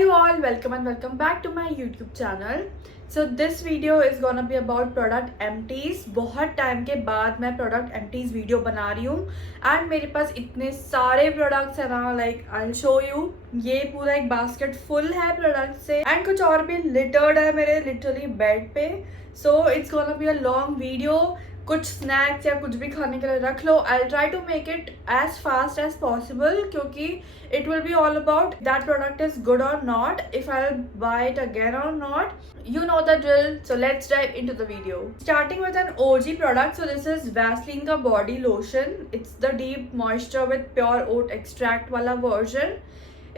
you all, welcome and welcome back to my YouTube channel. So this video is gonna be about product empties. बहुत time के बाद मैं product empties video बना रही हूँ and मेरे पास इतने सारे प्रोडक्ट्स है ना, like I will show you. ये पूरा एक बास्केट फुल है प्रोडक्ट से एंड कुछ और भी लिटर्ड है मेरे लिटरली बेड पे. So it's gonna be a long video. कुछ स्नैक्स या कुछ भी खाने के लिए रख लो. I try to make it as fast as possible क्योंकि it will be all about that product is good or not, if I'll buy it again or not. You know the drill, so let's dive into the video. Starting with an OG product. So this is Vaseline ka body lotion. It's the deep moisture with pure oat extract wala version.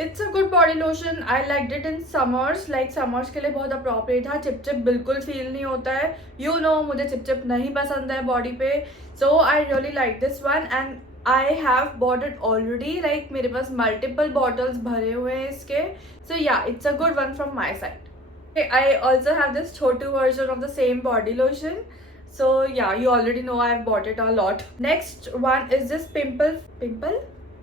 It's a good body lotion. I liked it in summers. Like summers के लिए बहुत appropriate था. Chip chip बिल्कुल feel नहीं होता है. You know मुझे chip chip नहीं पसंद है body पे. So I really like this one and I have bought it already. Like मेरे पास multiple bottles भरे हुए हैं इसके. So yeah, it's a good one from my side. Okay, I also have this Chhotu version of the same body lotion. So yeah, you already know I've bought it a lot. Next one is this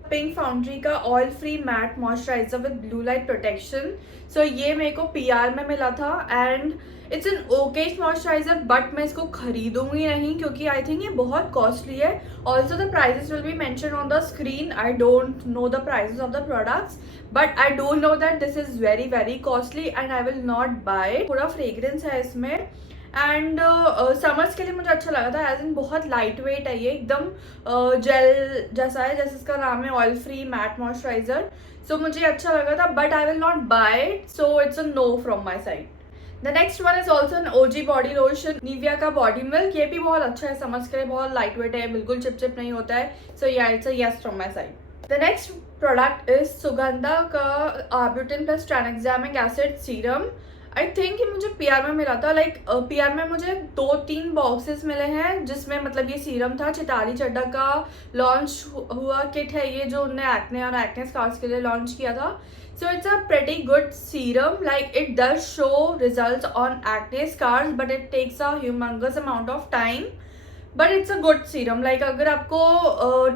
pink foundry का oil free matte moisturizer with blue light protection. So ये मेरे को PR में मिला था and it's an okayish moisturizer but मैं इसको खरीदूंगी नहीं क्योंकि आई थिंक ये बहुत कॉस्टली है. Also the prices will be mention on the screen. I don't know the prices of the products but I don't know that this is very very costly and I will not buy it. पूरा fragrance है इसमें and summers के लिए मुझे अच्छा लगा था. As in बहुत लाइट वेट है ये, एकदम जेल जैसा है, जैसे इसका नाम है oil free matte moisturiser. So मुझे अच्छा लगा था but I will not buy it. So it's a no from my side. The next one is also an OG body lotion, Nivea का बॉडी मिल्क. ये भी बहुत अच्छा है समर्स के लिए, बहुत लाइट वेट है, बिल्कुल चिप चिप नहीं होता है. So yeah it's a yes from my side. The next product is Suganda का आर्ब्यूटिन प्लस ट्रांexamic एसिड सीरम. आई थिंक ये मुझे PR में मिला था. लाइक PR में मुझे 2-3 बॉक्सेस मिले हैं जिसमें मतलब ये सीरम था. चिताली चड्डा का लॉन्च हुआ किट है ये, जो उनने एक्ने और एक्ने स्कार्स के लिए लॉन्च किया था. So it's a pretty good serum. Like it does show results on acne scars but it takes a humongous amount of time. But it's a good serum. Like अगर आपको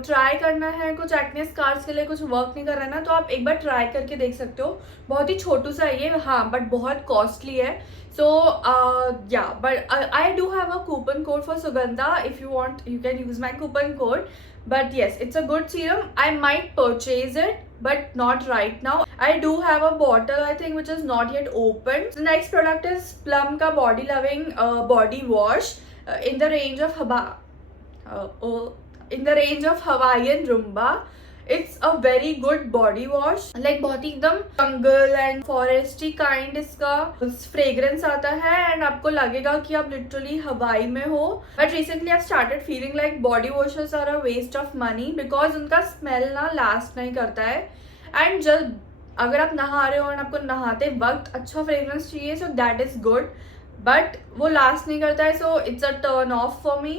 try करना है, कुछ acne scars के लिए कुछ work नहीं कर रहा है ना, तो आप एक बार ट्राई करके देख सकते हो. बहुत ही छोटू सा है ये, हाँ, बट बहुत कॉस्टली है. सो या but I do have a coupon code for Sugandha. If you want you can use my coupon code. But yes, it's a good serum. I might purchase it, but not right now. I do have a bottle, I think, which is not yet opened. The next product is Plum ka Body Loving body wash in the range of Hawaiian Rumba. It's a very good body wash. Like बहुत ही एकदम jungle and forestry kind इसका fragrance आता है and आपको लगेगा कि आप literally Hawaii में हो. But recently I started feeling like body washes are a waste of money because उनका स्मेल ना लास्ट नहीं करता है. एंड जब अगर आप नहा रहे हो और आपको नहाते वक्त अच्छा फ्रेग्रेंस चाहिए, so that is good, but वो लास्ट नहीं करता है. So it's a turn off for me.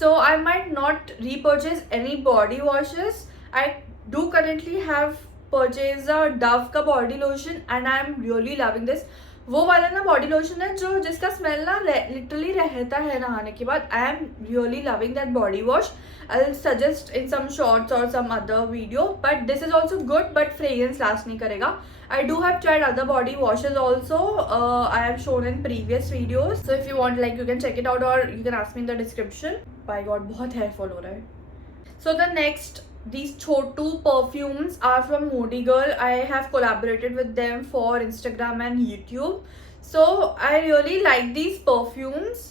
So I might not repurchase any body washes. I do currently have purchased a Dove का body lotion and I am really loving this. वो वाला ना body lotion है जो जिसका smell ना literally रहता है नहाने के बाद. I am really loving that body wash. I will suggest in some shorts और some other video. But this is also good but fragrance last नहीं करेगा. I do have tried other body washes also. I have shown in previous videos. So if you want, like, you can check it out or you can ask me in the description. By God, बहुत hair fall हो रहा है. So the next, these Chotu perfumes are from Moody Girl. I have collaborated with them for Instagram and YouTube. So I really like these perfumes.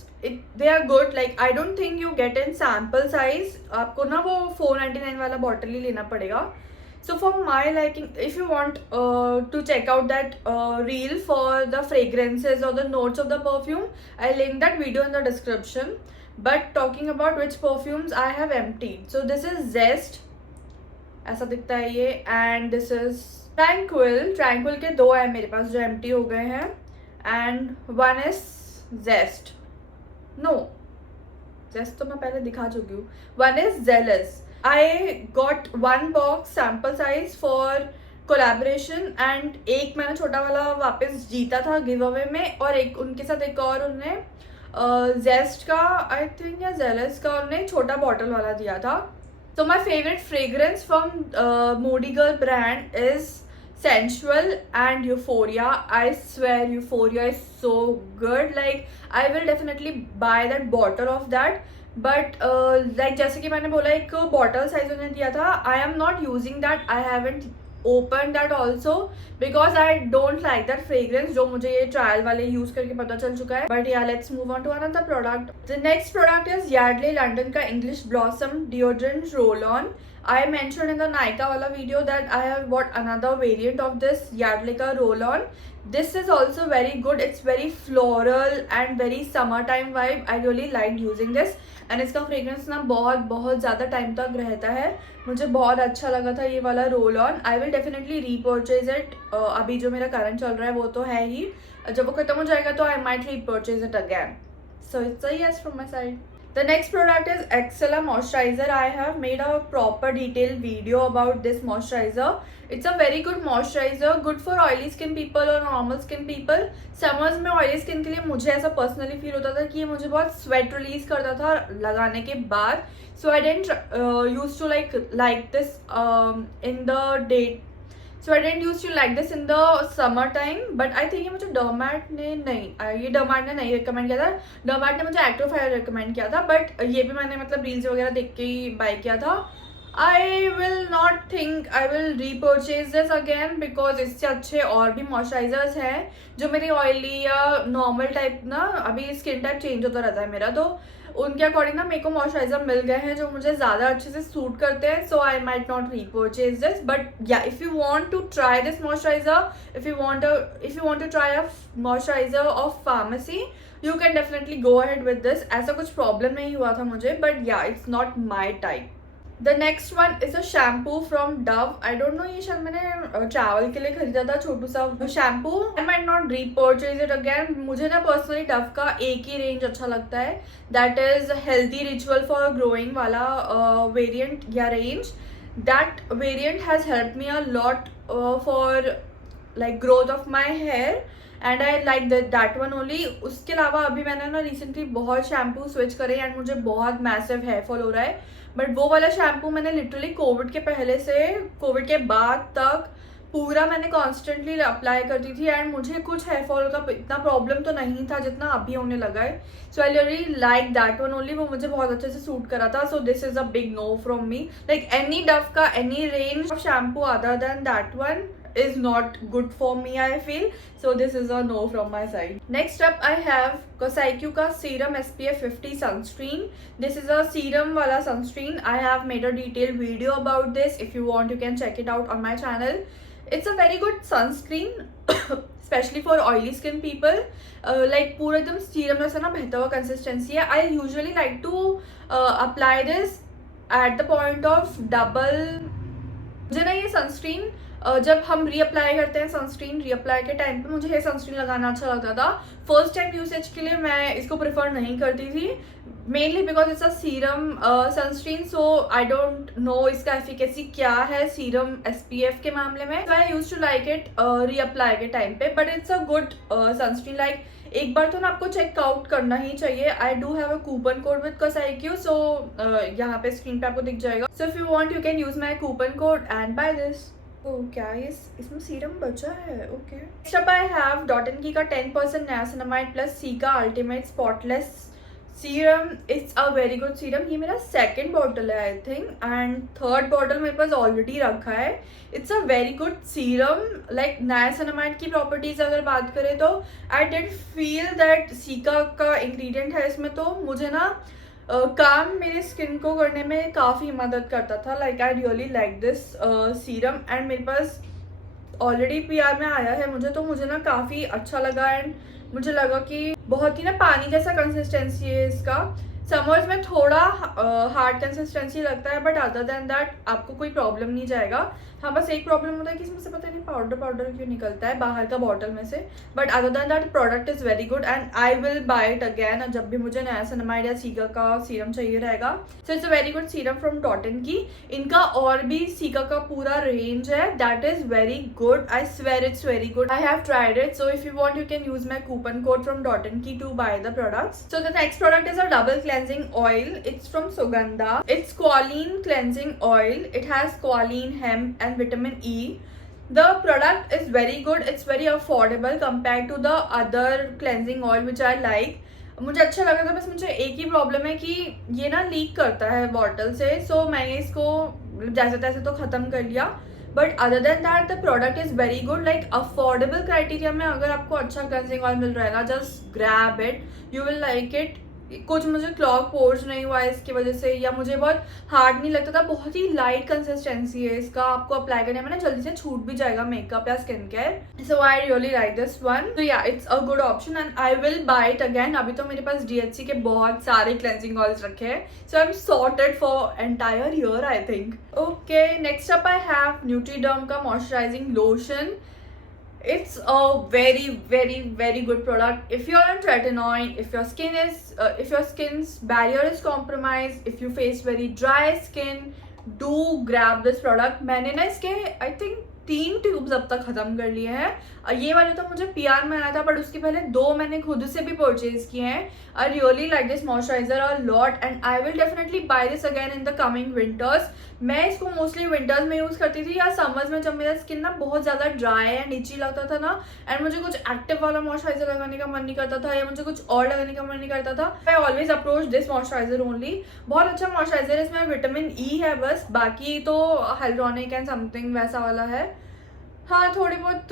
They are good. Like I don't think you get in sample size. आपको ना वो 499 वाला bottle ही लेना पड़ेगा. So for my liking, if you want to check out that reel for the fragrances or the notes of the perfume, I'll link that video in the description. But talking about which perfumes I have emptied. So this is Zest. ऐसा दिखता है ये. And this is tranquil के 2 है मेरे पास जो empty हो गए हैं एंड वन इज जेस्ट. नो, जेस्ट तो मैं पहले दिखा चुकी हूँ. One is jealous. I got 1 box sample size for collaboration and एक मैंने छोटा वाला वापस जीता था गिव अवे में और एक उनके साथ एक और उन्होंने जेस्ट का आई थिंक या जेलस का उन्होंने छोटा बॉटल वाला दिया था. So my favorite fragrance from Moody Girl brand is sensual and Euphoria. I swear Euphoria is so good. Like I will definitely buy that bottle of that. But like जैसे कि मैंने बोला एक bottle size उन्होंने दिया था. I am not using that. I haven't opened that also because I don't like that fragrance जो मुझे ये trial वाले use करके पता चल चुका है. But yeah, let's move on to another product. The next product is Yardley London का English Blossom deodorant roll-on. I mentioned in the Nykaa wala video that I have bought another variant of this Yardley ka roll-on. This is also very good. It's very floral and very summertime vibe. I really liked using this. And इसका fragrance ना बहुत ज़्यादा time तक रहता है. मुझे बहुत अच्छा लगा था ये वाला roll on. I will definitely repurchase it. अभी जो मेरा करंट चल रहा है वो तो है ही. जब वो खत्म हो जाएगा तो I might repurchase it again. So it's a yes from my side. The next product is Excella moisturizer. I have made a proper detailed video about this moisturizer. It's a very good moisturizer, good for oily skin people or normal skin people. Summers में oily skin के लिए मुझे ऐसा personally feel होता था कि ये मुझे बहुत sweat release करता था लगाने के बाद. So I didn't used to like this in the day. So I didn't used to like this in the summer time, but I think ये मुझे डर्मैट ने ये डर्मैट ने नहीं रिकमेंड किया था. डर्मैट ने मुझे एक्टिव फायर रिकमेंड किया था, बट ये भी मैंने मतलब रील्स वगैरह देख के ही बाय किया था. आई will not think I will repurchase this again because इससे अच्छे और भी मॉइस्चराइजर्स हैं जो मेरी ऑयली या नॉर्मल टाइप ना, अभी स्किन टाइप चेंज होता रहता है मेरा, तो उनके अकॉर्डिंग ना मेरे को मॉइस्चराइजर मिल गए हैं जो मुझे ज़्यादा अच्छे से सूट करते हैं. So I might not repurchase this, but yeah if you want to try this moisturizer, if you want to try a moisturizer of pharmacy, you can definitely go ahead with this. ऐसा कुछ problem नहीं हुआ था मुझे, but yeah it's not my type. The next one is a shampoo from Dove. I don't know, ये शायद मैंने travel के लिए खरीदा था छोटू सा shampoo. I might not repurchase it again. मुझे ना पर्सनली डव का एक ही रेंज अच्छा लगता है, that is healthy ritual for growing वाला वेरिएंट या range. That variant has help me a lot for like growth of my hair and I like that one only. उसके अलावा अभी मैंने ना रिसेंटली बहुत शैम्पू स्विच करे एंड मुझे बहुत मैसिव हेयर फॉल हो रहा है, बट वो वाला शैम्पू मैंने लिटरली कोविड के पहले से कोविड के बाद तक पूरा मैंने कॉन्स्टेंटली अप्लाई करती थी एंड मुझे कुछ हेयर फॉल का इतना प्रॉब्लम तो नहीं था जितना अभी होने लगा है. So I really like that one only. वो मुझे बहुत अच्छे से सूट करा था. So this is a big no from me. Like any Dove का any range of shampoo other than that one is not good for me, I feel. So this is a no from my side. Next up I have Kosaiku ka serum SPF 50 sunscreen. This is a serum wala sunscreen. I have made a detailed video about this. If you want you can check it out on my channel. It's a very good sunscreen especially for oily skin people. Like पूरा एकदम serum जैसा ना बहता हुआ consistency है. I usually like to apply this at the point of double. मुझे ना ये sunscreen जब हम रीअप्लाई करते हैं सनस्क्रीन, रीअप्लाई के टाइम पे मुझे ये सनस्क्रीन लगाना अच्छा लगता था. फर्स्ट टाइम यूसेज के लिए मैं इसको प्रेफर नहीं करती थी, mainly because it's a serum sunscreen. So I don't know इसका एफिकेसी क्या है सीरम SPF के मामले में. I use to like it reapply के टाइम पे, but it's a good sunscreen. Like एक बार तो ना आपको चेकआउट करना ही चाहिए. I do have a coupon code with Kosaiku, so यहाँ पे स्क्रीन पे आपको दिख जाएगा. So if you want you can use my coupon code and buy this. क्या इसमें सीरम बचा है. Okay. Next up I have dot and key का 10% niacinamide plus cica ultimate spotless serum. It's a very good serum. ये मेरा second bottle है I think, and third bottle मेरे पास ऑलरेडी रखा है. It's a very good serum. Like niacinamide की properties अगर बात करें तो I did feel that cica का इंग्रेडिएंट है इसमें, तो मुझे ना काम मेरे स्किन को करने में काफ़ी मदद करता था. Like I really like this serum and मेरे पास ऑलरेडी PR में आया है मुझे, तो मुझे ना काफ़ी अच्छा लगा एंड मुझे लगा कि बहुत ही ना पानी जैसा कंसिस्टेंसी है इसका. समर्स में थोड़ा हार्ड कंसिस्टेंसी लगता है, बट अदर देन दैट आपको कोई प्रॉब्लम नहीं जाएगा. हाँ, बस एक प्रॉब्लम होता है कि इसमें से पता नहीं पाउडर क्यों निकलता है बाहर का बॉटल में से, but other than that product is very good and I will buy it again जब भी मुझे niacinamide या सीका का सीरम चाहिए रहेगा. So it's a very good serum from Dot and Key. इनका और भी सीका का पूरा रेंज है that is very good. I swear it's very good. I have tried it. So if you want you can use my coupon code from Dot and Key to buy the products. So the next product is a double cleansing oil. It's from Sugandha. It's squalene cleansing oil. It has squalene, hemp and vitamin E. The product is very good. It's very affordable compared to the other cleansing oil which I like. मुझे अच्छा लगा था, बस मुझे एक ही problem है कि ये ना लीक करता है बॉटल से. सो मैंने इसको जैसे तैसे तो ख़त्म कर लिया. But other than that the product is very good. Like affordable criteria में अगर आपको अच्छा क्लेंजिंग ऑयल मिल रहा है ना, just grab it, you will like it. कुछ मुझे क्लॉग पोर्स नहीं हुआ है इसकी वजह से, या मुझे बहुत हार्ड नहीं लगता था. बहुत ही लाइट कंसिस्टेंसी है इसका. आपको अप्लाई करने में ना जल्दी से छूट भी जाएगा मेकअप या skin care. So I really like this one. तो या it's a good option and I will buy it again. अभी तो मेरे पास DHC के बहुत सारे क्लेंजिंग ऑयल्स रखे हैं. So I am sorted for entire year I think. Okay, next up I have Nutriderm का moisturizing lotion. It's a very good product if you're on tretinoin, if your skin's barrier is compromised, if you face very dry skin, do grab this product. मैंने ना इसके I think 3 tubes अब तक ख़त्म कर लिए हैं. ये वाले तो मुझे PR में आया था, बट उसके पहले 2 मैंने खुद से भी परचेज किए हैं. I really like this moisturiser a lot and I will definitely buy this again in the coming winters. मैं इसको मोस्टली विंटर्स में यूज़ करती थी या समर्स में, जब मेरा स्किन ना बहुत ज़्यादा ड्राई एंड इची लगता था ना, एंड मुझे कुछ एक्टिव वाला मॉइस्चराइजर लगाने का मन नहीं करता था, या मुझे कुछ और लगाने का मन नहीं करता था. I always approach this moisturiser only. बहुत अच्छा मॉइस्चराइजर है. इसमें विटामिन E है बस, बाकी तो हाइलुरोनिक एंड समथिंग वैसा वाला है. हाँ, थोड़ी बहुत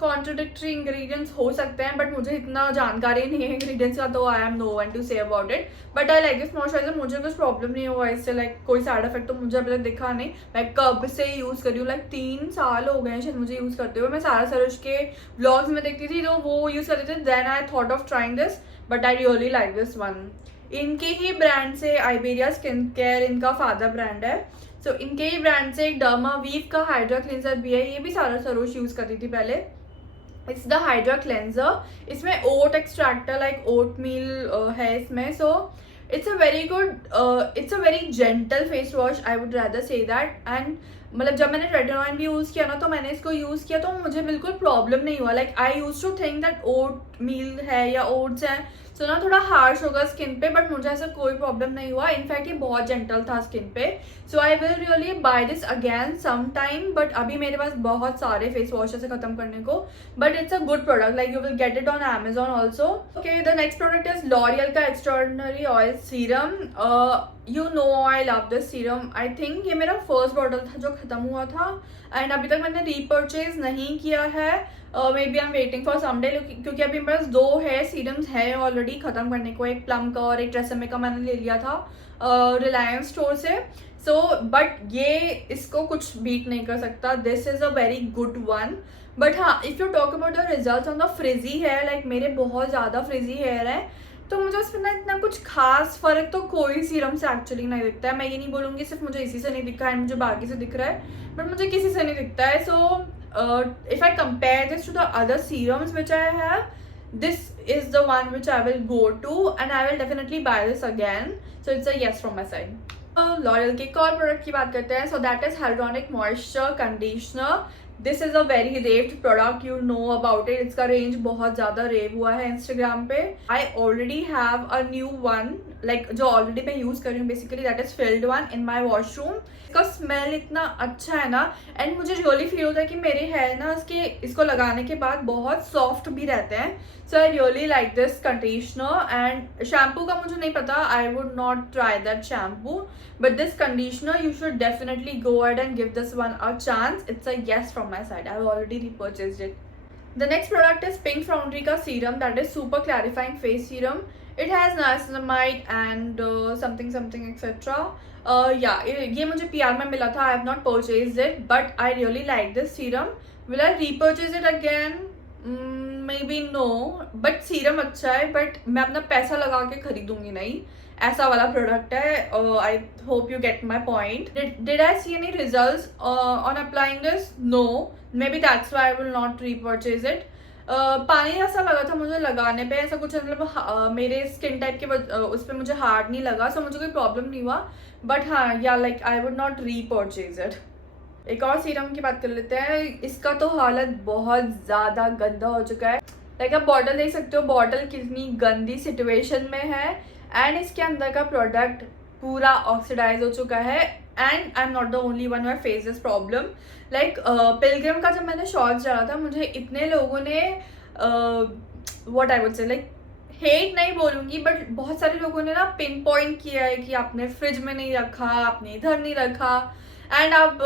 कॉन्ट्रोडिक्टरी इंग्रेडिएंट्स हो सकते हैं, बट मुझे इतना जानकारी नहीं है इंग्रेडिएंट्स का, तो I am no one to say about it. But I like this moisturiser. मुझे कुछ प्रॉब्लम नहीं हुआ इससे. लाइक कोई साइड इफेक्ट तो मुझे अभी तक दिखा नहीं. मैं कब से यूज़ कर रही हूँ, लाइक 3 साल हो गए हैं शायद मुझे यूज़ करते हुए. मैं सारा सरोज के व्लॉग्स में देखती थी तो वो यूज़ करते थे. Then I thought of trying this, but I really like this one. इनके ही ब्रांड से आइबेरिया स्किन केयर इनका फादर ब्रांड है. सो इनके ही ब्रांड से एक डर्मावीव का हाइड्रा क्लेंजर भी है. ये भी सारा सरोज यूज़ करती थी पहले. It's the hydra cleanser. इसमें ओट एक्सट्रैक्टर लाइक ओट मील है इसमें. सो it's a very good, it's a very gentle face wash, I would rather say that. And मतलब जब मैंने रेटिनॉइन भी यूज़ किया ना, तो मैंने इसको यूज़ किया तो मुझे बिल्कुल प्रॉब्लम नहीं हुआ. Like I use to think that oatmeal है या ओट्स हैं, सो ना थोड़ा हार्श होगा स्किन पे, बट मुझे ऐसा कोई प्रॉब्लम नहीं हुआ. इनफैक्ट ये बहुत जेंटल था स्किन पे. So I will really buy this again some time, but अभी मेरे पास बहुत सारे फेस वॉशेस है ख़त्म करने को. But it's a good product. Like you will get it on Amazon also. Okay, the next product is L'Oreal का extraordinary oil serum. You know I love this serum. I think ये मेरा first bottle था जो ख़त्म हुआ था, and अभी तक मैंने रीपर्चेज नहीं किया है. Maybe I am waiting for someday, क्योंकि अभी मेरे पास 2 हेयर सीरम्स हैं ऑलरेडी ख़त्म करने को. एक प्लम का और एक ट्रेसेमे का मैंने ले लिया था रिलायंस स्टोर से. सो बट ये इसको कुछ बीट नहीं कर सकता. This is a very good one. But हाँ, if you talk about the result on the frizzy hair, like मेरे बहुत ज़्यादा फ्रिजी हेयर है, तो मुझे उसमें ना इतना कुछ खास फ़र्क तो कोई सीरम से एक्चुअली नहीं दिखता है. मैं ये नहीं बोलूँगी सिर्फ मुझे इसी से नहीं दिखा है, मुझे बाकी से दिख रहा है, बट मुझे किसी से नहीं दिखता है. सो if I compare this to the other serums which I have, this is the one which I will go to and I will definitely buy this again. So it's a yes from my side. L'Oreal के एक और product की बात करते हैं. So that is Hyaluronic Moisture Conditioner. This is a very रेव्ड product. You know about it. इसका range बहुत ज़्यादा रेव हुआ है इंस्टाग्राम पे. I already have a new one, like जो ऑलरेडी मैं यूज़ कर रही हूँ basically, that is filled one in my washroom. इसका स्मेल इतना अच्छा है ना, एंड मुझे रियली फील होता है कि मेरे हेयर ना इसको लगाने के बाद बहुत सॉफ्ट भी रहते हैं. So I really like this conditioner. And shampoo का मुझे नहीं पता, I would not try that shampoo, but this conditioner you should definitely go ahead and give this one a chance. It's a yes from my side. I've already repurchased it. The next product is Pink Foundry ka serum, that is super clarifying face serum. It has niacinamide and something etc. Yeah, ये मुझे PR में मिला था. I have not purchased it, but I really like this serum. Will I repurchase it again? Maybe no. But serum अच्छा है, but मैं अपना पैसा लगा के खरीदूंगी नहीं. ऐसा वाला प्रोडक्ट है. I hope you get my point. Did I see any result on applying this? No. Maybe that's why I will not repurchase it. पानी ऐसा लगा था मुझे लगाने पे, ऐसा कुछ मतलब मेरे स्किन टाइप के उस पर मुझे हार्ड नहीं लगा, सो मुझे कोई प्रॉब्लम नहीं हुआ. बट हाँ, या like I would not repurchase it. एक और सीरम की बात कर लेते हैं. इसका तो हालत बहुत ज़्यादा गंदा हो चुका है. लाइक आप बॉटल देख सकते हो, बॉटल कितनी गंदी सिचुएशन में है, एंड इसके अंदर का प्रोडक्ट पूरा ऑक्सीडाइज हो चुका है. And I am not the only one who face this problem. Like Pilgrim का जब मैंने शॉर्ट्स डाला था, मुझे इतने लोगों ने what I would say like hate नहीं बोलूँगी, बट बहुत सारे लोगों ने ना पिन पॉइंट किया है कि आपने फ्रिज में नहीं रखा, आपने इधर नहीं रखा, एंड आप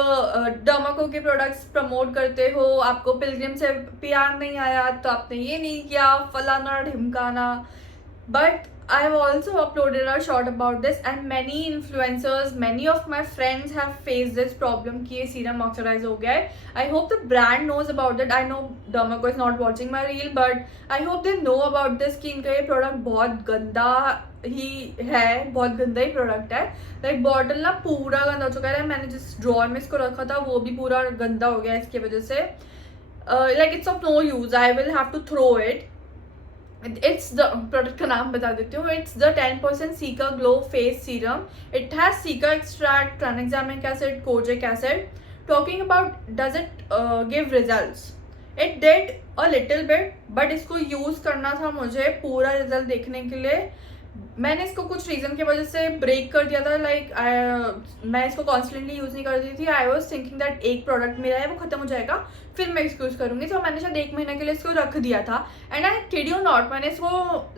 डर्माको के प्रोडक्ट्स प्रमोट करते हो, आपको पिलग्रिम से प्यार नहीं आया तो आपने ये नहीं किया, फलाना ढिमकाना. But I've also uploaded a short about this, and many influencers, many of my friends have faced this problem कि ये serum oxidize हो गया है. I hope the brand knows about it. I know Dermaco is not watching my reel, but I hope they know about this कि इनका ये product बहुत गंदा ही है, बहुत गंदा ही product है. Like bottle ना पूरा गंदा हो चुका है. मैंने जिस drawer में इसको रखा था वो भी पूरा गंदा हो गया है इसकी वजह से. Like it's of no use. I will have to throw it. It's the product का नाम बता देती हूँ. It's the 10% Cica Glow Face Serum. It has Cica extract, tranexamic acid, kojic acid. Talking about does it give results? It did a little bit, but इसको use करना था मुझे पूरा रिजल्ट देखने के लिए. मैंने इसको कुछ रीज़न की वजह से ब्रेक कर दिया था. लाइक मैं इसको कॉन्स्टेंटली यूज़ नहीं करती थी. आई वॉज थिंकिंग दैट एक प्रोडक्ट मेरा है वो ख़त्म हो जाएगा फिर मैं इसको यूज़ करूँगी. तो मैंने शायद 1 महीने के लिए इसको रख दिया था. And I kid you not, मैंने इसको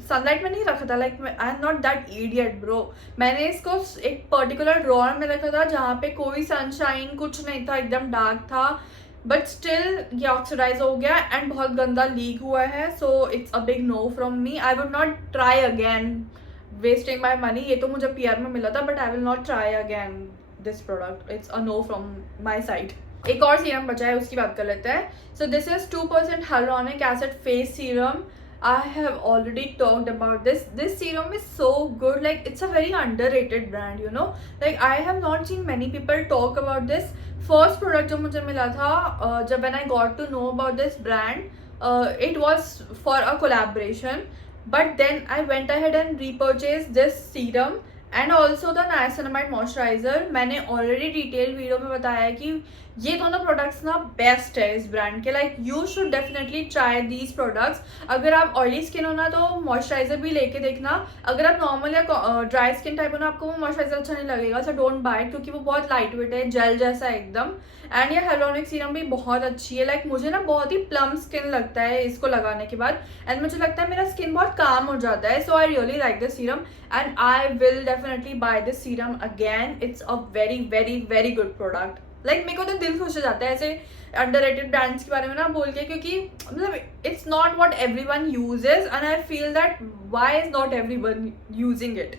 सनलाइट में नहीं रखा था. Like I am not that idiot bro. मैंने इसको एक पर्टिकुलर ड्रॉअर में रखा था जहाँ पे कोई सनशाइन कुछ नहीं था, एकदम डार्क था. बट स्टिल ये ऑक्सीडाइज हो गया एंड बहुत गंदा लीक हुआ है. So it's a big no from me. I would not try again wasting my money. ये तो मुझे PR में मिला था, but I will not try again this product. It's a no from my side. एक और सीरम बचा है, उसकी बात कर लेते हैं. So this is 2% hyaluronic acid face serum. I have already talked about this. This serum is so good. Like it's a very underrated brand, you know. Like I have not seen many people talk about this. First product जो मुझे मिला था जब when I got to know about this brand, it was for a collaboration. But then I went ahead and repurchased this serum and also the niacinamide moisturizer. मैंने already detail video में बताया है कि ये दोनों प्रोडक्ट्स ना best है इस ब्रांड के. Like you should definitely try these products. अगर आप ऑयली स्किन हो ना तो मॉइस्चराइजर भी लेके देखना. अगर आप नॉर्मल या ड्राई स्किन टाइप हो ना आपको वो मॉइस्चराइजर अच्छा नहीं लगेगा. सो डोंट बाय इट क्योंकि वो बहुत लाइट वेट है, जेल जैसा है एकदम. एंड ये हाइलुरोनिक सीरम भी बहुत अच्छी है. लाइक मुझे ना बहुत ही प्लम स्किन लगता है इसको लगाने के बाद. एंड मुझे लगता है मेरा स्किन बहुत काम हो जाता है. So I really like this serum and I will definitely buy this serum again. It's a very very very good product. Like मेरे को तो दिल खुश हो जाता है ऐसे अंडररेटेड ब्रांड्स के बारे में ना बोल के, क्योंकि मतलब it's not what everyone uses and I feel that why is not everyone using it,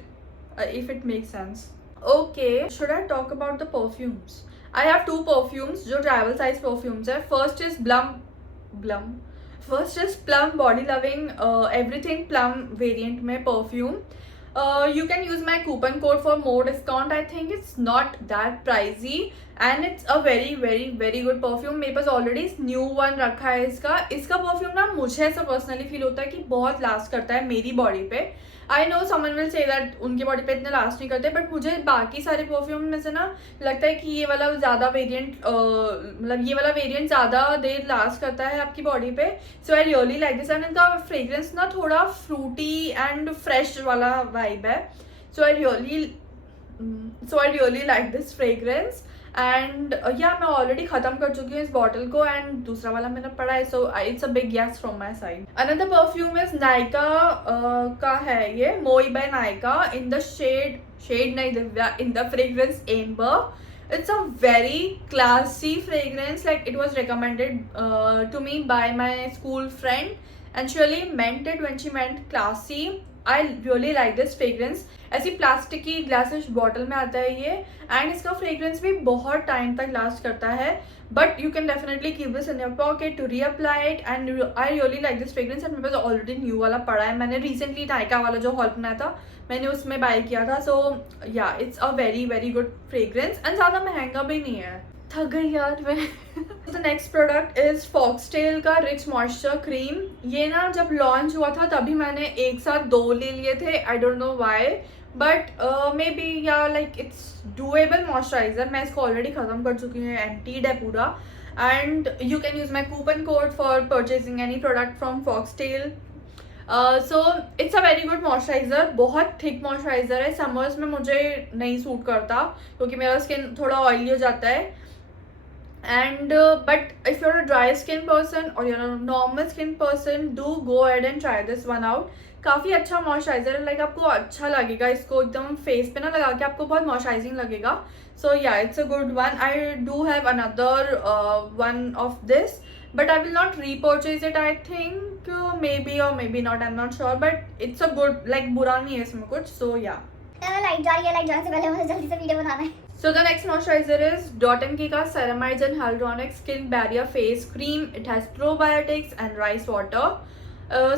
if it makes sense. Okay, should I talk about the perfumes. I have 2 perfumes जो travel size perfumes है. First is plum body loving everything plum variant में perfume. You can use my coupon code for more discount. I think it's not that pricey and it's a very very very good perfume. मेरे पास already new one रखा है इसका perfume ना मुझे ऐसा personally feel होता है कि बहुत लास्ट करता है मेरी बॉडी पे. I know someone will say that उनकी बॉडी पे इतने लास्ट नहीं करते, बट मुझे बाकी सारे परफ्यूम में से ना लगता है कि ये वाला ज़्यादा वेरिएंट मतलब ये वाला वेरिएंट ज़्यादा देर लास्ट करता है आपकी बॉडी पे. So I really like this. And इनका फ्रेग्रेंस ना थोड़ा फ्रूटी एंड फ्रेश वाला वाइब है. So I really like this fragrance. And yeah मैं ऑलरेडी ख़त्म कर चुकी हूँ इस बॉटल को एंड दूसरा वाला मैंने पड़ा है. So it's a big yes from my side. Another perfume is Nykaa का है ये, Moi by Nykaa in the shade नहीं Divya, in the fragrance amber. It's a very classy fragrance. Like it was recommended to me by my school friend and she really meant it when she meant classy. I really like this fragrance. ऐसी plastic की glasses bottle में आता है ये and इसका fragrance भी बहुत time तक लास्ट करता है. But you can definitely keep this in your pocket to reapply it and I really like this fragrance. And मेरे पास ऑलरेडी न्यू वाला पड़ा है. मैंने रिसेंटली नायका वाला जो हॉल बनाया था मैंने उसमें बाय किया था. सो yeah it's a very very good fragrance and ज़्यादा महंगा भी नहीं है. थक गई यार मैं. The next product is Foxtale का रिच मॉइस्चर क्रीम. ये ना जब लॉन्च हुआ था तभी मैंने एक साथ 2 ले लिए थे. आई don't know why but may be या लाइक इट्स डूएबल मॉइस्चराइजर. मैं इसको ऑलरेडी ख़त्म कर चुकी हूँ, एम्प्टीड है पूरा. And you can use my coupon code for purchasing any product from foxtail. So it's a very good moisturiser, बहुत थिक मॉइस्चराइज़र है। समर्स में मुझे नहीं सूट करता क्योंकि मेरा स्किन थोड़ा ऑयली हो जाता है। And but if you're a dry skin person or you're a normal skin person, do go ahead and try this one out. काफ़ी अच्छा मॉइस्चराइजर है, लाइक आपको अच्छा लगेगा इसको एकदम फेस पे ना लगा के, आपको बहुत मॉइस्चराइजिंग लगेगा. सो yeah it's a good one. I do have another one of this, but I will not repurchase it. I think maybe or maybe not, I'm not sure, but it's a good, like बुरा नहीं है इसमें कुछ. So yeah. Light जा रही है, light जाने से पहले मुझे जल्दी से वीडियो बनाना है. So the next moisturizer is Dot & Key का Ceramides and Hyaluronic Skin Barrier Face Cream. It has probiotics and rice water.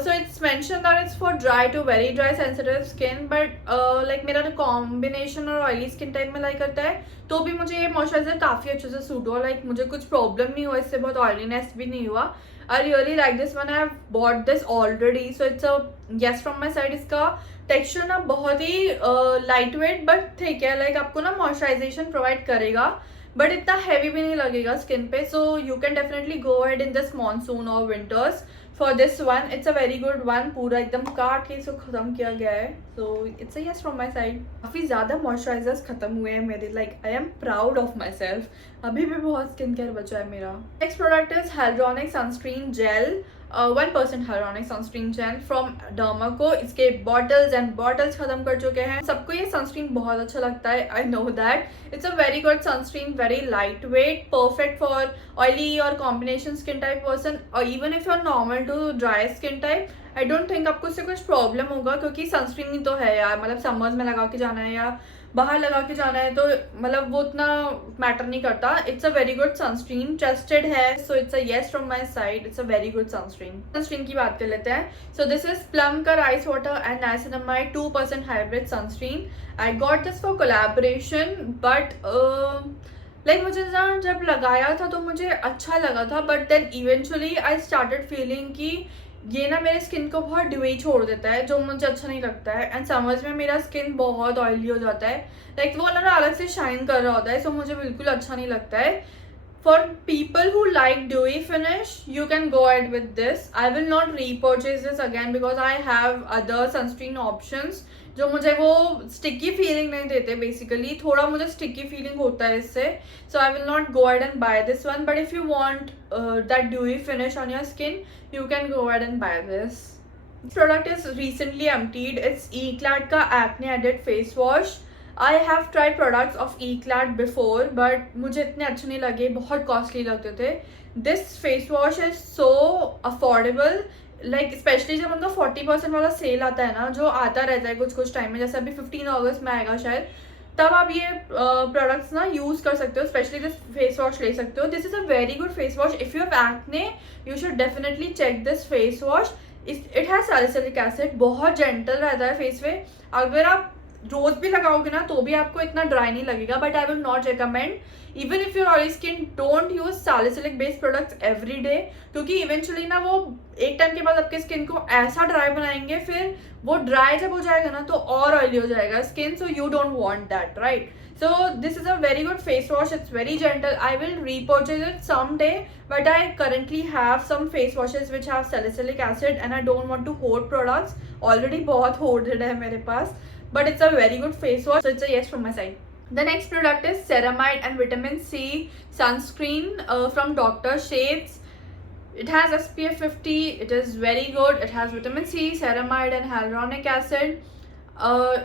So it's mentioned that it's for dry to very dry sensitive skin, but like मेरा combination और oily skin type में like करता है, तो भी मुझे ये moisturizer काफ़ी अच्छे से सूट हुआ. like मुझे कुछ problem नहीं हुआ इससे, बहुत oiliness भी नहीं हुआ. I really like this one. I have bought this already, so it's a yes from my side. इसका टेक्सचर ना बहुत ही लाइट वेट बट थिक है, लाइक आपको ना मॉइस्चराइजेशन प्रोवाइड करेगा बट इतना हैवी भी नहीं लगेगा स्किन पे. So you can definitely go ahead in this monsoon और winters for this one. It's a very good one. पूरा एकदम काट के इसको ख़त्म किया गया है. So it's a yes from my side. काफ़ी ज़्यादा मॉइस्चराइजर्स ख़त्म हुए हैं मेरे, like I am proud of myself. अभी भी बहुत स्किन केयर बचा है मेरा. Next product is hyaluronic sunscreen gel, 1% hyaluronic sunscreen gel from Dermaco. इसके बॉटल्स एंड बॉटल्स खत्म कर चुके हैं. सबको ये सनस्क्रीन बहुत अच्छा लगता है, I know that. It's a very good sunscreen, very lightweight, perfect for oily और कॉम्बिनेशन स्किन टाइप पर्सन, और even if you are normal to dry skin type, I don't think आपको इससे कुछ problem होगा, क्योंकि sunscreen ही तो है यार. मतलब समर्स में लगा के जाना है या बाहर लगा के जाना है, तो मतलब वो उतना मैटर नहीं करता. It's a very good sunscreen, trusted है. So it's a yes from my side. It's a very good sunscreen. Sunscreen की बात कर लेते हैं. सो दिस इज प्लम का rice water and niacinamide 2% hybrid sunscreen. I got this for collaboration, but like मुझे ना जब लगाया था तो मुझे अच्छा लगा था, but then eventually I started feeling कि ये ना मेरे स्किन को बहुत ड्यूई छोड़ देता है, जो मुझे अच्छा नहीं लगता है. एंड समर्स में मेरा स्किन बहुत ऑयली हो जाता है, लाइक वो ना अलग से शाइन कर रहा होता है. सो मुझे बिल्कुल अच्छा नहीं लगता है. For people who like dewy finish, you can go ahead with this. I will not repurchase this again because I have other sunscreen options जो मुझे वो स्टिकी फीलिंग नहीं देते. बेसिकली थोड़ा मुझे स्टिकी फीलिंग होता है इससे. So I will not go ahead and buy this one, but if you want that dewy finish on your skin, you can go ahead and buy this. This product is recently emptied. It's Eclat का acne edit face wash. I have tried products of Eclat before, but मुझे इतने अच्छे नहीं लगे, बहुत costly लगते थे. This face wash is so affordable, like especially जब उनका 40% वाला सेल आता है ना, जो आता रहता है कुछ कुछ टाइम में, जैसे अभी 15 अगस्त में आएगा शायद, तब आप ये प्रोडक्ट्स ना यूज़ कर सकते हो. स्पेशली दिस फेस वॉश ले सकते हो. This is a very good face wash. If you have acne, you should definitely check this face wash. It has salicylic acid, बहुत जेंटल रहता है फेस पे. अगर आप रोज़ भी लगाओगे ना तो भी आपको इतना ड्राई नहीं लगेगा, but I will not recommend. Even if your oily skin, don't use salicylic based products every day, क्योंकि इवेंचुअली ना वो एक टाइम के बाद आपके स्किन को ऐसा ड्राई बनाएंगे, फिर वो ड्राई जब हो जाएगा ना तो और ऑयली हो जाएगा skin. So you don't want that, right? So this is a very good face wash. It's very gentle. I will repurchase it someday, but I currently have some face washes which have salicylic acid and I don't want to hoard products. Already बहुत hoarded है मेरे पास, but it's a very good face wash. So it's a yes from my side. The next product is Ceramide and Vitamin C sunscreen from Dr. Shades. It has SPF 50. It is very good. It has vitamin C, ceramide and hyaluronic acid.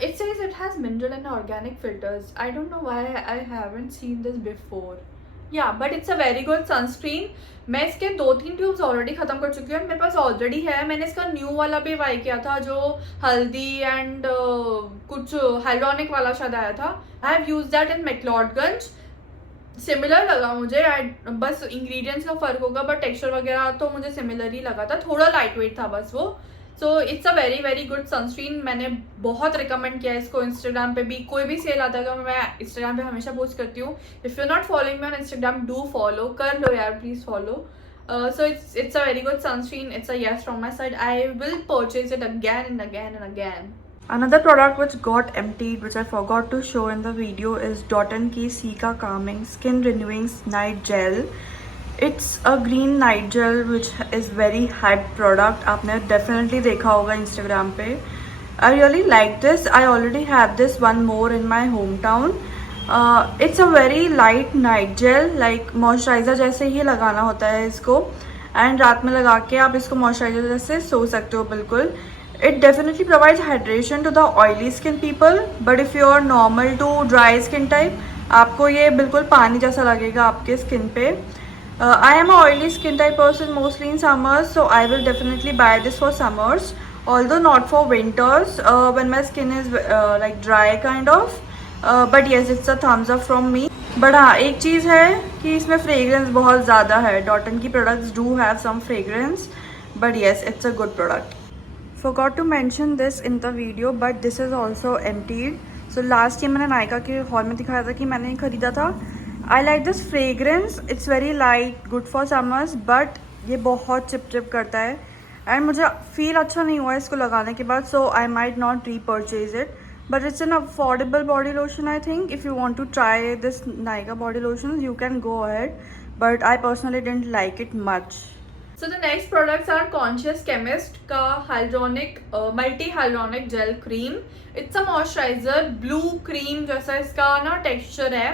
It says it has mineral and organic filters. I don't know why I haven't seen this before. Yeah, but it's a very good sunscreen. मैं इसके 2-3 tubes already ख़त्म कर चुकी हूँ. मेरे पास already है. मैंने इसका न्यू वाला भी बाई किया था, जो हल्दी एंड कुछ हाइलोनिक वाला शायद आया था. I have use that in McLeodganj. Similar लगा मुझे. बस इंग्रेडिएंट्स का फ़र्क होगा, बट टेक्सचर वगैरह तो मुझे सिमिलर ही लगा था. थोड़ा लाइट वेट था बस वो. सो it's a very very good sunscreen. मैंने बहुत रिकमेंड किया है इसको. इंस्टाग्राम पे भी कोई भी सेल आता है तो मैं इंस्टाग्राम पे हमेशा पोस्ट करती हूँ. If you not following me on Instagram, do follow. कर लो यार, please follow. So it's a very good sunscreen. It's a yes from my side. I will purchase it again and again and again. Another product which got emptied, which I forgot to show in the video, is Dot & Key Cica Calming Skin Renewing Night Gel. It's a green night gel which is very hype product. आपने definitely देखा होगा Instagram पे. आई really like this. I already have this one more in my home town. It's a very light night gel, like moisturiser जैसे ही लगाना होता है इसको, and रात में लगा के आप इसको मॉइस्चराइज़र जैसे सो सकते हो बिल्कुल. It definitely provides hydration to the oily skin people, but if you are normal to dry skin type, आपको ये बिल्कुल पानी जैसा लगेगा आपके स्किन पे. I am a oily skin type person mostly in summers, so I will definitely buy this for summers, although not for winters when my skin is like dry kind of. But yes, it's a thumbs up from me. But हाँ, एक चीज़ है कि इसमें fragrance बहुत ज़्यादा है. Dotton की products do have some fragrance, but yes, it's a good product. Forgot to mention this in the video, but this is also emptied. So last year मैंने नायका के हॉल में दिखाया था कि मैंने खरीदा था. I like this fragrance. It's very light, good for summers, but ये बहुत चिप करता है एंड मुझे फील अच्छा नहीं हुआ इसको लगाने के बाद, so I might not repurchase it. But it's an affordable body lotion, I think. If you want to try this Nykaa body lotions, you can go ahead. But I personally didn't like it much. So the next products are Conscious Chemist का hyaluronic multi hyaluronic gel cream. It's a moisturizer, blue cream जैसा इसका ना texture है,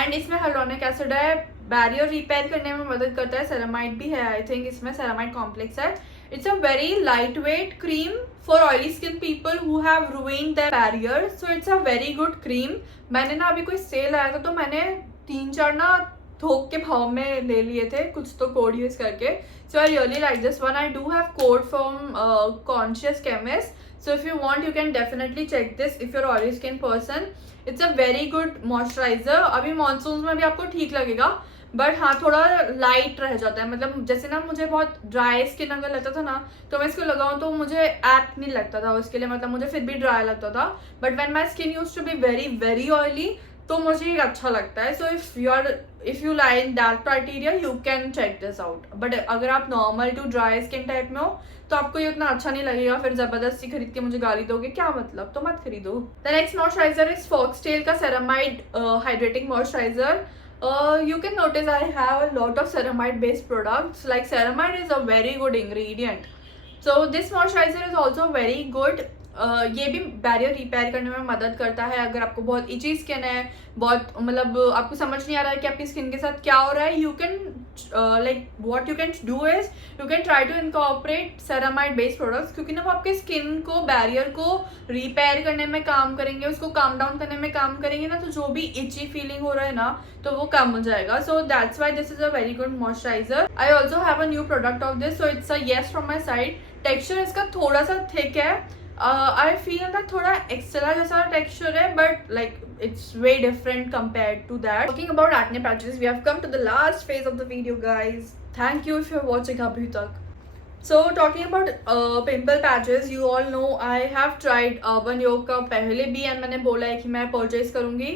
and इसमें hyaluronic acid है, barrier repair करने में मदद करता है, ceramide भी है, I think इसमें ceramide complex है. It's a very lightweight cream for oily skin people who have ruined their barrier. So it's a very good cream. मैंने ना अभी कोई सेल आया था तो मैंने 3-4 ना थोक के भाव में ले लिए थे, कुछ तो कोड यूज करके. So I really like this one. I do have code from Conscious Chemist. So if you want, you can definitely check this if you're oily skin person. It's a very good moisturizer. अभी monsoon में भी आपको ठीक लगेगा, but हाँ थोड़ा light रह जाता है. मतलब जैसे ना मुझे बहुत ड्राई स्किन अगर लगता था ना, तो मैं इसको लगाऊँ तो मुझे ऐप नहीं लगता था उसके लिए, मतलब मुझे फिर भी ड्राई लगता था. But when my skin use to be very very oily, तो मुझे ये अच्छा लगता है. So if you like that criteria, you can check this out. But अगर आप normal to dry skin type में हो तो आपको ये उतना अच्छा नहीं लगेगा, फिर ज़बरदस्ती खरीद के मुझे गाली दोगे, क्या मतलब, तो मत खरीदो. The next moisturizer is Foxtale का ceramide hydrating moisturizer. You can notice I have a lot of ceramide based products. Like ceramide is a very good ingredient. So this moisturizer is also very good. ये भी barrier repair करने में मदद करता है. अगर आपको बहुत इची स्किन है, बहुत मतलब आपको समझ नहीं आ रहा है कि आपकी स्किन के साथ क्या हो रहा है, you can like what you can do is you can try to incorporate ceramide based products, क्योंकि ना वो आपके स्किन को बैरियर को रिपेयर करने में काम करेंगे, उसको काम डाउन करने में काम करेंगे ना, तो जो भी इची फीलिंग हो रहा है ना, तो वो कम हो जाएगा. So that's why this is a very good moisturiser. I also have a new product of this, so it's a yes from my side. Texture इसका थोड़ा सा थिक है. I feel that थोड़ा एक्सेला जैसा टेक्सचर है, but like it's way different compared to that. Talking about acne patches, we have come to the last phase of the video, guys. Thank you if you're watching अभी तक. So talking about pimple patches, you all know I have tried Urban Yoga का पहले भी, and मैंने बोला है कि मैं परचेज करूँगी,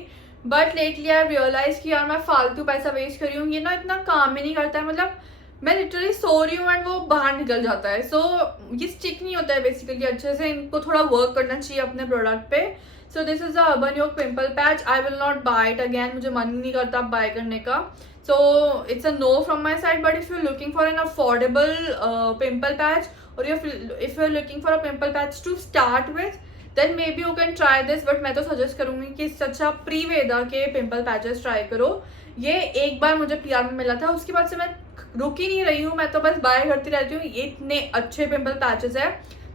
बट लेटली आई रियलाइज कि यार मैं फालतू पैसा वेस्ट कर रही हूँ. ये ना इतना काम ही नहीं करता है, मतलब मैं लिटरली सो रही हूँ एंड वो बाहर निकल जाता है. सो ये स्टिक नहीं होता है बेसिकली अच्छे से. इनको थोड़ा वर्क करना चाहिए अपने प्रोडक्ट पे. So this is the urban Yog pimple patch. I will not buy it again. मुझे मन ही नहीं करता बाय करने का. So it's a no from my side. But if you looking for an affordable pimple patch, और if you looking for a pimple patch to start with, then maybe you can try this. But मैं तो suggest करूँगी कि इससे अच्छा प्रीवेदा के pimple patches try करो. ये एक बार मुझे PR में मिला था, उसके बाद से मैं रुक ही नहीं रही हूँ, मैं तो बस बाय करती रहती हूँ. ये इतने अच्छे पिम्पल पैचेस है,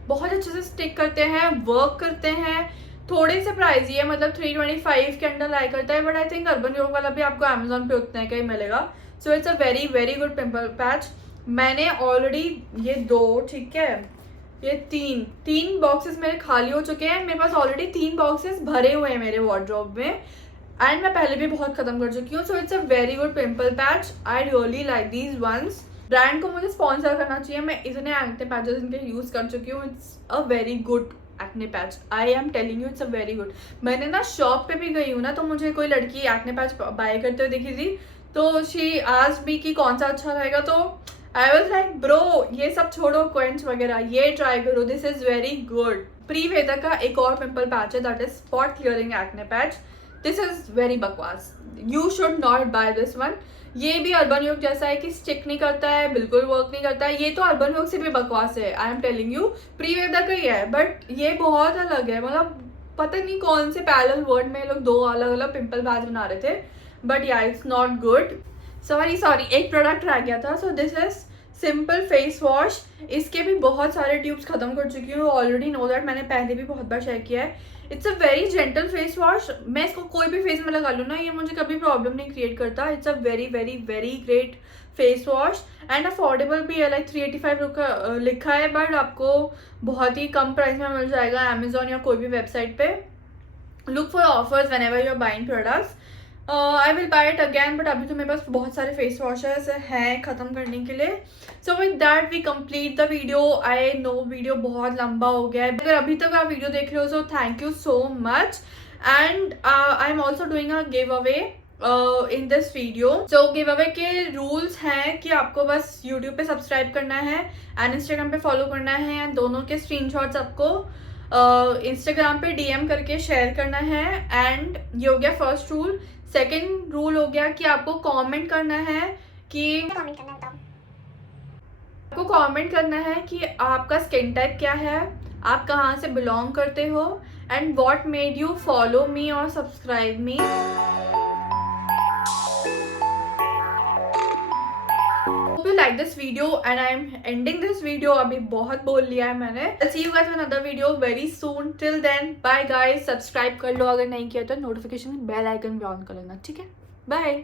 बहुत अच्छे से स्टिक करते हैं, वर्क करते हैं. थोड़े से प्राइस है, मतलब 325 के अंडर लाई करता है. बट आई थिंक अर्बन योग वाला भी आपको अमेजोन पे उतने का ही मिलेगा. सो it's a very very good pimple patch. मैंने ऑलरेडी ये 2, ठीक है, ये 3 बॉक्सेस मेरे खाली हो चुके हैं. मेरे पास ऑलरेडी 3 बॉक्सेस भरे हुए हैं मेरे वार्डरोब में, एंड मैं पहले भी बहुत खत्म कर चुकी हूँ. सो it's a very good pimple patch. I really like these once. Brand को मुझे स्पॉन्सर करना चाहिए. मैं इतने एक्ने पैचेस इनके यूज़ कर चुकी हूँ. It's a very good acne patch. I am telling you, it's a very good. मैंने ना शॉप पे भी गई हूँ ना, तो मुझे कोई लड़की एक्ने पैच बाय करते हुए दिखी थी, तो शी आस्क्ड मी कि कौन सा अच्छा रहेगा. तो आई वाज लाइक ब्रो, ये सब छोड़ो, क्वेंच वगैरह, ये ट्राई करो, दिस इज वेरी गुड. प्रीवेदा का एक और पिम्पल पैच है, that is spot clearing acne patch. This is very बकवास. You should not buy this one. ये भी अर्बन योग जैसा है कि स्टिक नहीं करता है, बिल्कुल वर्क नहीं करता है। ये तो अर्बन योग से भी बकवास है, आई एम टेलिंग यू, प्रीवेदा का ही है, बट ये बहुत अलग है। मतलब पता नहीं कौन से पैरेलल वर्ड में लोग दो अलग अलग पिंपल पैच बना रहे थे, but yeah it's not good. Sorry एक प्रोडक्ट रह गया था। So this is simple face wash. इसके भी बहुत सारे ट्यूब्स खत्म कर चुकी हूँ, ऑलरेडी नो दैट, मैंने पहले भी बहुत बार शेयर किया है। It's a very gentle face wash. मैं इसको कोई भी फेस में लगा लूँ ना, ये मुझे कभी प्रॉब्लम नहीं क्रिएट करता। It's a very very very great face wash and affordable भी है, लाइक 385 लिखा है, बट आपको बहुत ही कम प्राइस में मिल जाएगा अमेजोन या कोई भी वेबसाइट पे। Look for offers whenever you are buying products. I will buy it again, but अभी तो मेरे पास बहुत सारे फेस वॉशेस हैं ख़त्म करने के लिए। So with that we complete the video. I know video बहुत लंबा हो गया है, अगर अभी तक आप वीडियो देख रहे हो so thank you so much. And I am also doing a give away in this video. So give away के रूल्स हैं कि आपको बस यूट्यूब पे सब्सक्राइब करना है एंड इंस्टाग्राम पे फॉलो करना है, एंड दोनों के स्क्रीनशॉट्स आपको इंस्टाग्राम पे डीएम करके शेयर करना है। एंड ये हो गया फर्स्ट रूल। सेकेंड रूल हो गया कि आपको कमेंट करना है कि आपको कमेंट करना है कि आपका स्किन टाइप क्या है, आप कहाँ से बिलोंग करते हो, and what made you follow me और subscribe me. Hope you like this video and I am ending this video. अभी बहुत बोल लिया है मैंने। I'll see you guys in another video very soon. Till then, bye guys. Subscribe कर लो अगर नहीं किया तो, नोटिफिकेशन बेल आइकन भी ऑन कर लेना, ठीक है? बाय।